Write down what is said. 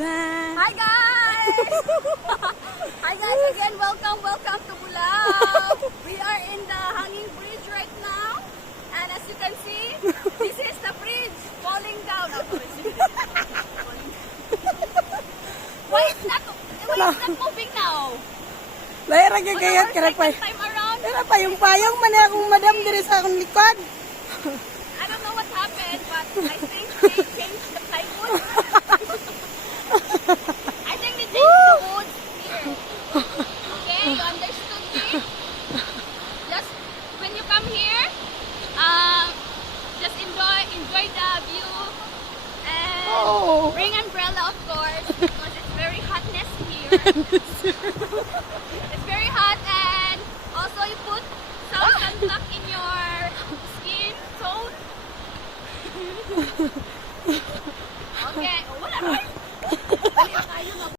Hi guys! Hi guys again, welcome to Bulao. We are in the hanging bridge right now. And as you can see, this is the bridge falling down. Why it's not moving now? Layra gagayat ka na pa. Second time around. Layra pa yung payong man akong madam diri sa akong likod. I don't know what happened, but I think they changed the plywood. I think they changed the wood here. Okay, you understood me? Just when you come here, just enjoy the view and bring umbrella, of course, because it's very hotness here.